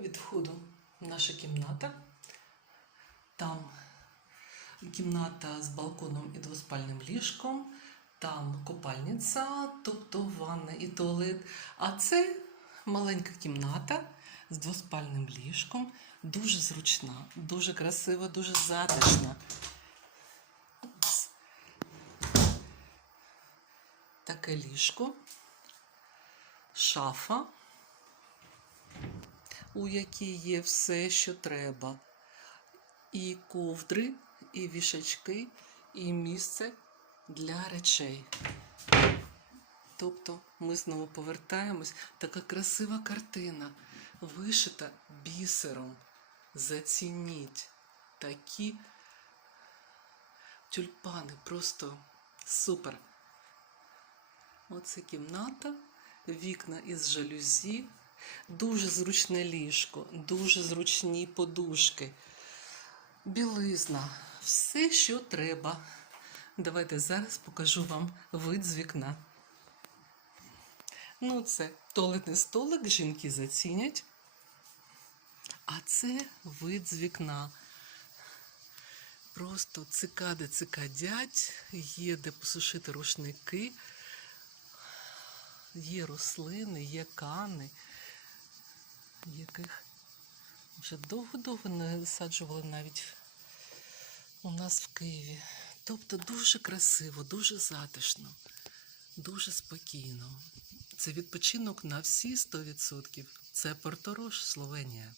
від входу наша кімната. Там кімната з балконом і двоспальним ліжком, там купальниця, тобто ванна і туалет. А це маленька кімната з двоспальним ліжком, дуже зручна, дуже красива, дуже затишна. Таке ліжко, шафа, у якій є все, що треба. І ковдри, і вішачки, і місце для речей. Тобто ми знову повертаємось. Така красива картина, вишита бісером. Зацініть такі тюльпани, просто супер. Оце кімната, вікна із жалюзі, дуже зручне ліжко, дуже зручні подушки, білизна, все, що треба. Давайте зараз покажу вам вид з вікна. Ну, це туалетний столик, жінки зацінять. А це вид з вікна. Просто цикади цикадять, є де посушити рушники, є рослини, є кани, яких вже довго-довго не висаджували навіть у нас в Києві. Тобто дуже красиво, дуже затишно, дуже спокійно. Це відпочинок на всі 100%. Це Порторош, Словенія.